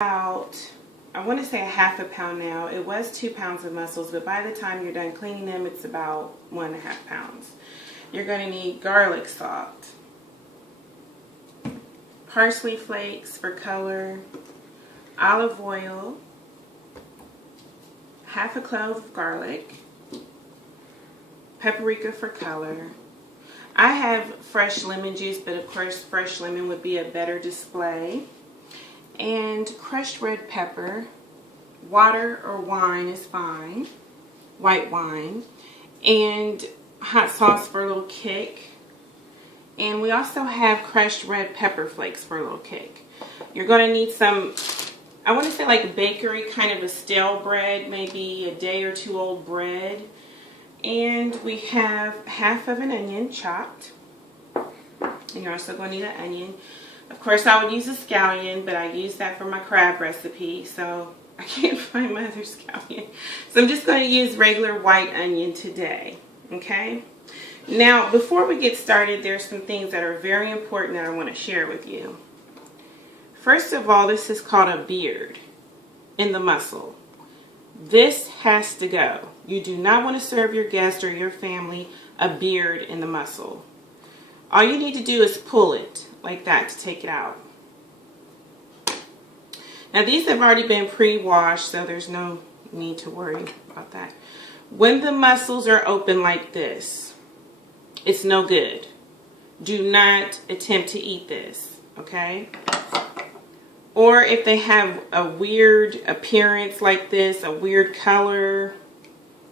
About, I want to say a half a pound now. It was 2 pounds of mussels, but by the time you're done cleaning them, it's about 1.5 pounds. You're going to need garlic salt, parsley flakes for color, olive oil, half a clove of garlic, paprika for color. I have fresh lemon juice, but of course fresh lemon would be a better display. And crushed red pepper, water or wine is fine, white wine, and hot sauce for a little kick. And we also have crushed red pepper flakes for a little kick. You're going to need some, I want to say like a bakery, kind of a stale bread, maybe a day or two old bread. And we have half of an onion chopped. And you're also going to need an onion. Of course, I would use a scallion, but I use that for my crab recipe, so I can't find my other scallion. So I'm just going to use regular white onion today, okay? Now, before we get started, there's some things that are very important that I want to share with you. First of all, this is called a beard in the mussel. This has to go. You do not want to serve your guest or your family a beard in the mussel. All you need to do is pull it like that to take it out. Now these have already been pre-washed, so there's no need to worry about that. When the mussels are open like this, it's no good. Do not attempt to eat this, okay? Or if they have a weird appearance like this, a weird color,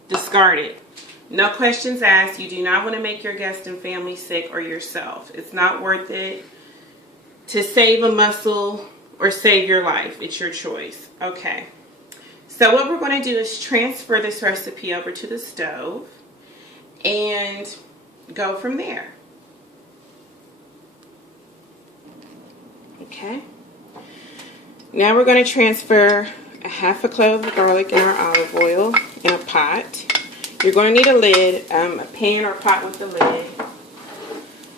discard it. No questions asked. You do not want to make your guest and family sick or yourself. It's not worth it to save a mussel or save your life. It's your choice. Okay. So what we're going to do is transfer this recipe over to the stove and go from there. Okay. Now we're going to transfer a half a clove of garlic in our olive oil in a pot. You're going to need a lid, a pan or pot with a lid.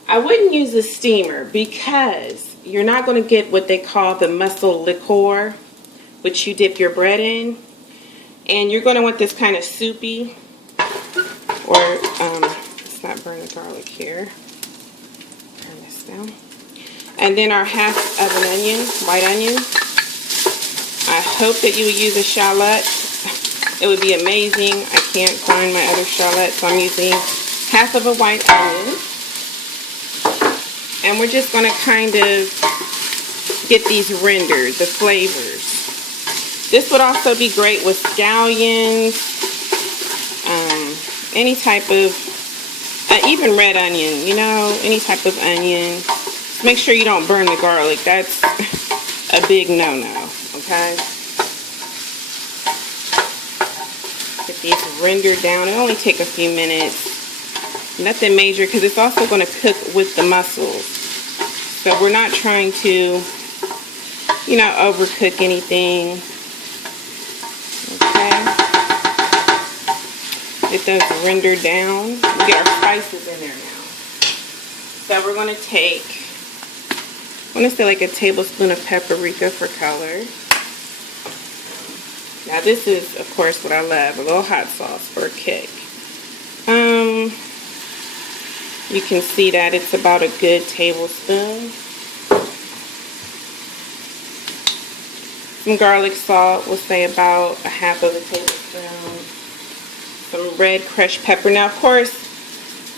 I wouldn't use a steamer because you're not going to get what they call the mussel liqueur, which you dip your bread in. And you're going to want this kind of soupy, or let's not burn the garlic here. Turn this down. And then our half of an onion, white onion. I hope that you would use a shallot. It would be amazing. I can't find my other shallot, so I'm using half of a white onion. And we're just going to kind of get these rendered, the flavors. This would also be great with scallions, any type of, even red onion, you know, any type of onion. Just make sure you don't burn the garlic. That's a big no-no, okay? Get these rendered down. It'll only take a few minutes. Nothing major because it's also going to cook with the mussels. So we're not trying to, you know, overcook anything. Okay. Get those rendered down. We'll get our spices in there now. So we're going to take, I want to say like a tablespoon of paprika for color. Now this is, of course, what I love, a little hot sauce for a kick. You can see that it's about a good tablespoon. Some garlic salt, we'll say about a half of a tablespoon. Some red crushed pepper. Now, of course,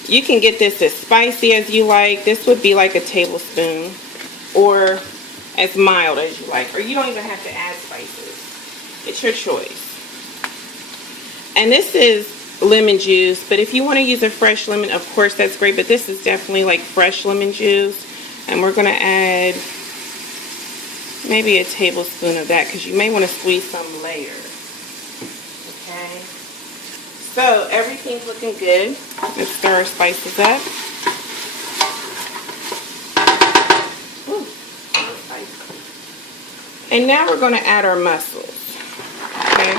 you can get this as spicy as you like. This would be like a tablespoon, or as mild as you like. Or you don't even have to add spices. It's your choice. And this is lemon juice, but if you want to use a fresh lemon, of course that's great, but this is definitely like fresh lemon juice. And we're going to add maybe a tablespoon of that because you may want to squeeze some later. Okay, so everything's looking good. Let's stir our spices up. Ooh, spicy. And now we're going to add our mussels. Okay,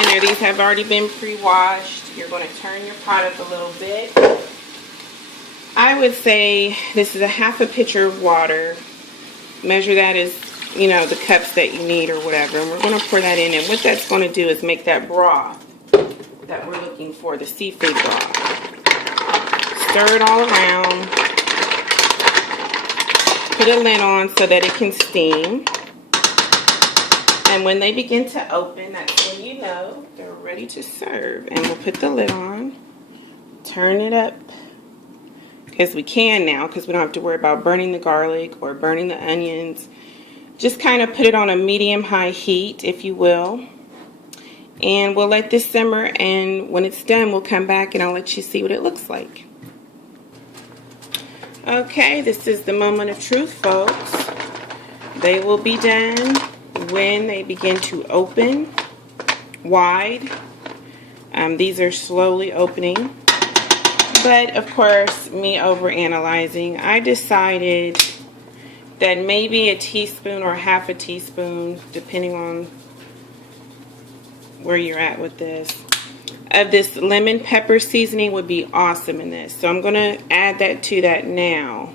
in there. These have already been pre-washed. You're going to turn your pot up a little bit. I would say this is a half a pitcher of water. Measure that as you know, the cups that you need or whatever. And we're going to pour that in. And what that's going to do is make that broth that we're looking for, the seafood broth. Stir it all around. Put a lid on so that it can steam. And when they begin to open, that's when you know they're ready to serve. And we'll put the lid on. Turn it up. Because we can now, because we don't have to worry about burning the garlic or burning the onions. Just kind of put it on a medium-high heat, if you will. And we'll let this simmer, and when it's done, we'll come back and I'll let you see what it looks like. Okay, this is the moment of truth, folks. They will be done when they begin to open wide. These are slowly opening. But, of course, me overanalyzing, I decided that maybe a teaspoon or half a teaspoon, depending on where you're at with this, of this lemon pepper seasoning would be awesome in this. So I'm going to add that to that now.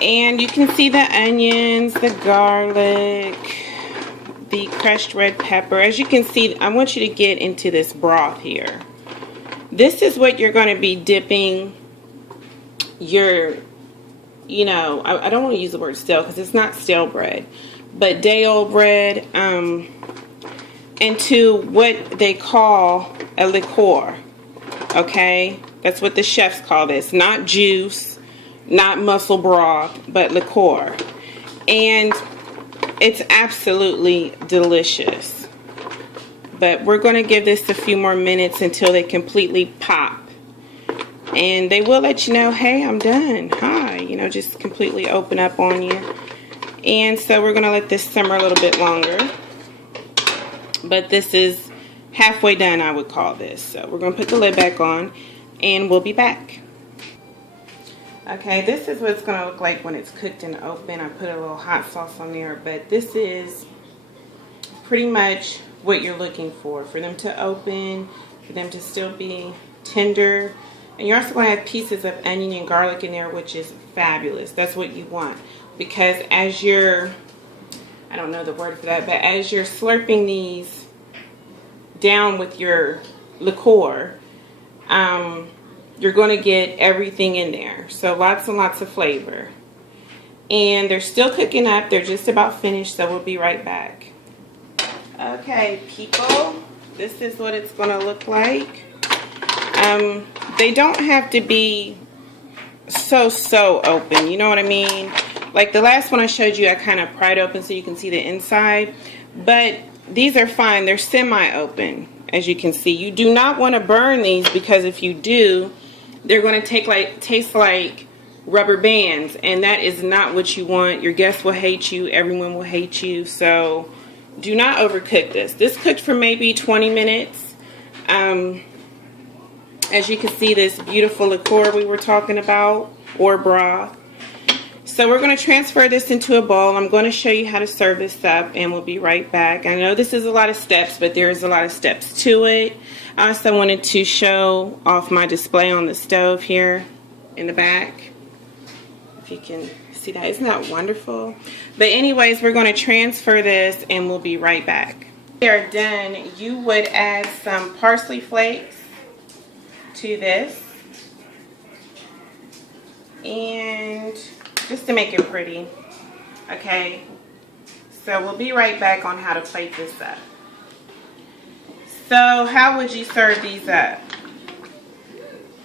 And you can see the onions, the garlic, the crushed red pepper. As you can see, I want you to get into this broth here. This is what you're going to be dipping your, you know, I don't want to use the word stale because it's not stale bread, but day-old bread into what they call a liqueur, okay? That's what the chefs call this. Not juice, not mussel broth, but liqueur. And it's absolutely delicious. But we're going to give this a few more minutes until they completely pop. And they will let you know, hey, I'm done. Hi. You know, just completely open up on you. And so we're going to let this simmer a little bit longer. But this is halfway done, I would call this. So we're going to put the lid back on and we'll be back. Okay, this is what it's going to look like when it's cooked and open. I put a little hot sauce on there. But this is pretty much what you're looking for them to open, for them to still be tender. And you're also going to have pieces of onion and garlic in there, which is fabulous. That's what you want, because as you're, I don't know the word for that, but as you're slurping these down with your liqueur, you're going to get everything in there. So lots and lots of flavor. And they're still cooking up. They're just about finished, so we'll be right back. Okay, people, this is what it's going to look like. They don't have to be so open, you know what I mean? Like the last one I showed you, I kind of pried open so you can see the inside. But these are fine. They're semi-open, as you can see. You do not want to burn these, because if you do, they're going to taste like rubber bands. And that is not what you want. Your guests will hate you. Everyone will hate you. So do not overcook this. This cooked for maybe 20 minutes. As you can see, this beautiful liqueur we were talking about, or broth. So we're going to transfer this into a bowl. I'm going to show you how to serve this up, and we'll be right back. I know this is a lot of steps, but there is a lot of steps to it. I also wanted to show off my display on the stove here in the back. If you can see that. Isn't that wonderful? But anyways, we're going to transfer this, and we'll be right back. When they are done, you would add some parsley flakes to this, and just to make it pretty. Okay, so we'll be right back on how to plate this up. So how would you serve these up?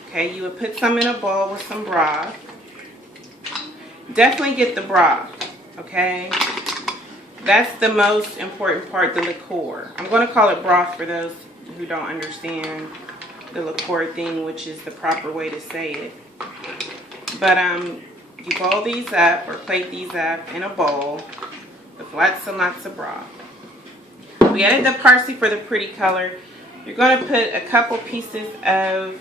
Okay, you would put some in a bowl with some broth. Definitely get the broth, okay? That's the most important part, the liqueur. I'm going to call it broth for those who don't understand the liqueur thing, which is the proper way to say it. But you bowl these up, or plate these up in a bowl with lots and lots of broth. We added the parsley for the pretty color. You're going to put a couple pieces of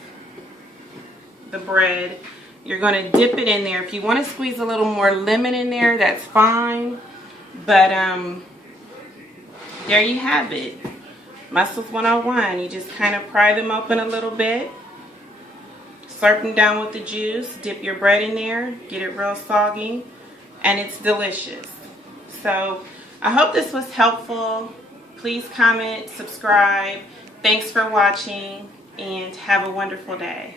the bread. You're going to dip it in there. If you want to squeeze a little more lemon in there, that's fine. But there you have it. Mussels 101. You just kind of pry them open a little bit. Slurp them down with the juice. Dip your bread in there. Get it real soggy. And it's delicious. So I hope this was helpful. Please comment, subscribe. Thanks for watching, and have a wonderful day.